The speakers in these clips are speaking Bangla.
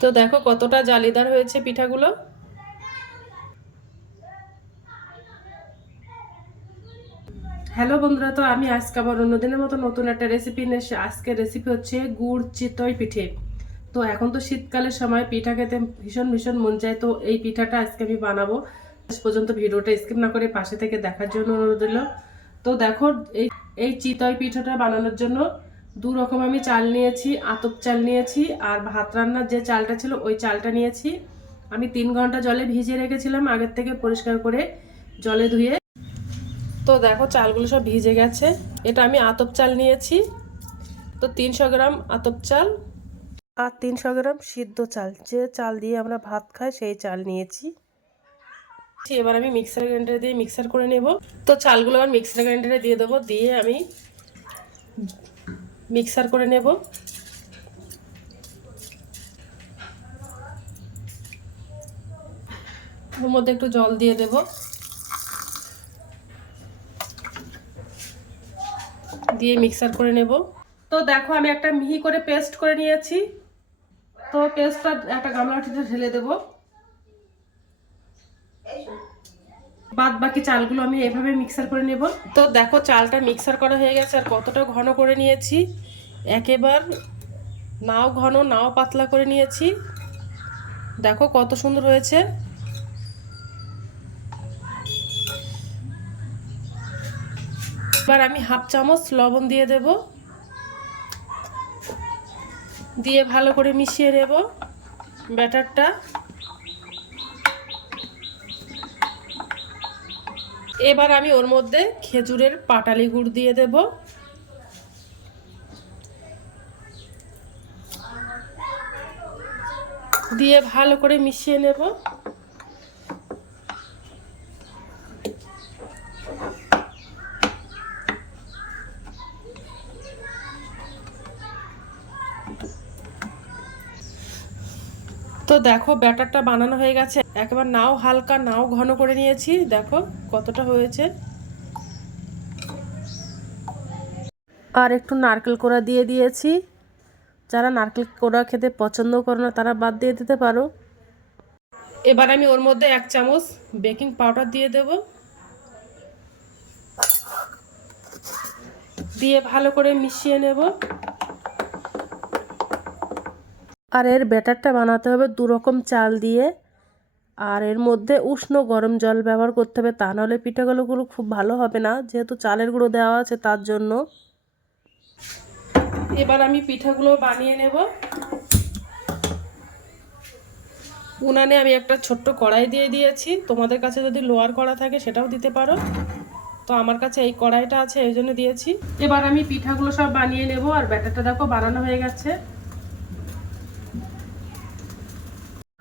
তো দেখো কতটা জালিদার হয়েছে পিঠাগুলো। হ্যালো বন্ধুরা, তো আমি আজকে আবার অন্যদিনের মতো নতুন একটা রেসিপি নিয়ে এসেছি। আজকের রেসিপি হচ্ছে গুড় চিতই পিঠে। তো এখন তো শীতকালের সময় পিঠা খেতে ভীষণ ভীষণ মন চায়, তো এই পিঠাটা আজকে আমি বানাবো। শেষ পর্যন্ত ভিডিওটা স্কিপ না করে পাশে থেকে দেখার জন্য অনুরোধ রইল। তো দেখো, এই এই চিতই পিঠাটা বানানোর জন্য দু রকম আমি চাল নিয়েছি। আতপ চাল নিয়েছি আর ভাত রান্নার যে চালটা ছিল ওই চালটা নিয়েছি। আমি 3 ঘন্টা জলে ভিজিয়ে রেখেছিলাম আগের থেকে, পরিষ্কার করে জলে ধুয়ে। তো দেখো চালগুলো সব ভিজে গেছে। এটা আমি আতপ চাল নিয়েছি। তো 300 গ্রাম আতপ চাল আর 300 গ্রাম সিদ্ধ চাল, যে চাল দিয়ে আমরা ভাত খাই সেই চাল নিয়েছি। এবার আমি মিক্সার গ্রাইন্ডারে দিয়ে মিক্সার করে নেব। তো চালগুলো আবার মিক্সার গ্রাইন্ডারে দিয়ে দেবো, দিয়ে আমি মিক্সার করে নেব। ওর মধ্যে একটু জল দিয়ে দেব, দিয়ে মিক্সার করে নেব। তো দেখো আমি একটা মিহি করে পেস্ট করে নিয়েছি। তো পেস্টটা একটা গামলাটিতে ঢেলে দেব। বাদ বাকি চালগুলো আমি এভাবে মিক্সার করে নেব। তো দেখো চালটা মিক্সার করা হয়ে গেছে, আর কতটা ঘন করে নিয়েছি। একেবারে নাও ঘন নাও পাতলা করে নিয়েছি। দেখো কত সুন্দর হয়েছে। এবার আমি হাফ চামচ লবণ দিয়ে দেব, দিয়ে ভালো করে মিশিয়ে নেব ব্যাটারটা। এবার আমি ওর মধ্যে খেজুরের পাটালি গুড় দিয়ে দেব। দিয়ে ভালো করে মিশিয়ে নেব। তো দেখো ব্যাটারটা বানানো হয়ে গেছে। একেবারে নাও হালকা নাও ঘন করে নিয়েছি, দেখো কতটা হয়েছে। আর একটু নারকেল কোড়া দিয়ে দিয়েছি। যারা নারকেল কোড়া খেতে পছন্দ করো না তারা বাদ দিয়ে দিতে পারো। এবার আমি ওর মধ্যে 1 চামচ বেকিং পাউডার দিয়ে দেব, দিয়ে ভালো করে মিশিয়ে নেব। আর এর ব্যাটারটা বানাতে হবে 2 রকম চাল দিয়ে, আর এর মধ্যে উষ্ণ গরম জল ব্যবহার করতে হবে, তা নাহলে পিঠাগুলো খুব ভালো হবে না, যেহেতু চালের গুঁড়ো দেওয়া আছে তার জন্য। এবার আমি পিঠাগুলো বানিয়ে নেব। উনানে আমি একটা ছোট্ট কড়াই দিয়ে দিয়েছি, তোমাদের কাছে যদি লোয়ার কড়া থাকে সেটাও দিতে পারো। তো আমার কাছে এই কড়াইটা আছে, এই জন্য দিয়েছি। এবার আমি পিঠাগুলো সব বানিয়ে নেব। আর ব্যাটারটা দেখো বানানো হয়ে গেছে।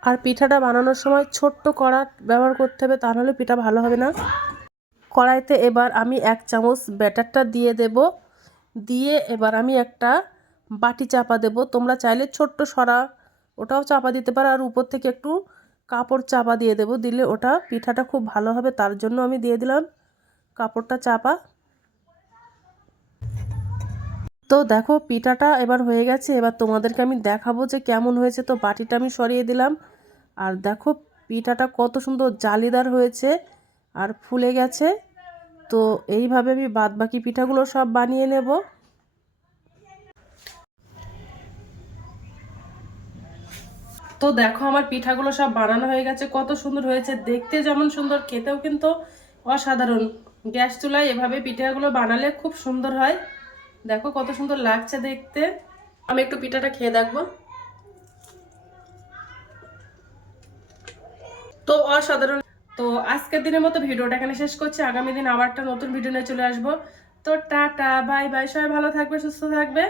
আর পিঠাটা বানানোর সময় ছোট্ট কড়া ব্যবহার করতে হবে, তা নাহলে পিঠা ভালো হবে না। কড়াইতে এবার আমি 1 চামচ ব্যাটারটা দিয়ে দেব, দিয়ে এবার আমি একটা বাটি চাপা দেব। তোমরা চাইলে ছোট্ট সরা ওটাও চাপা দিতে পারো, আর উপর থেকে একটু কাপড় চাপা দিয়ে দেব, দিলে ওটা পিঠাটা খুব ভালো হবে, তার জন্য আমি দিয়ে দিলাম কাপড়টা চাপা। তো দেখো পিঠাটা এবার হয়ে গেছে। এবার তোমাদেরকে আমি দেখাবো যে কেমন হয়েছে। তো বাটিটা আমি সরিয়ে দিলাম, আর দেখো পিঠাটা কত সুন্দর জালিদার হয়েছে আর ফুলে গেছে। তো এইভাবে আমি বাদ বাকি পিঠাগুলো সব বানিয়ে নেব। তো দেখো আমার পিঠাগুলো সব বানানো হয়ে গেছে, কত সুন্দর হয়েছে দেখতে, যেমন সুন্দর খেতেও কিন্তু অসাধারণ। গ্যাস চুলায় এভাবে পিঠাগুলো বানালে খুব সুন্দর হয়। দেখো কত সুন্দর লাগছে দেখতে। আমি একটু পিঠাটা খেয়ে দেখবো। তো অসাধারণ। তো আজকের দিনের মতো ভিডিওটা এখানে শেষ করছি। আগামী দিন আবার একটা নতুন ভিডিও নিয়ে চলে আসবো। তো টাটা বাই বাই, সবাই ভালো থাকবে, সুস্থ থাকবে।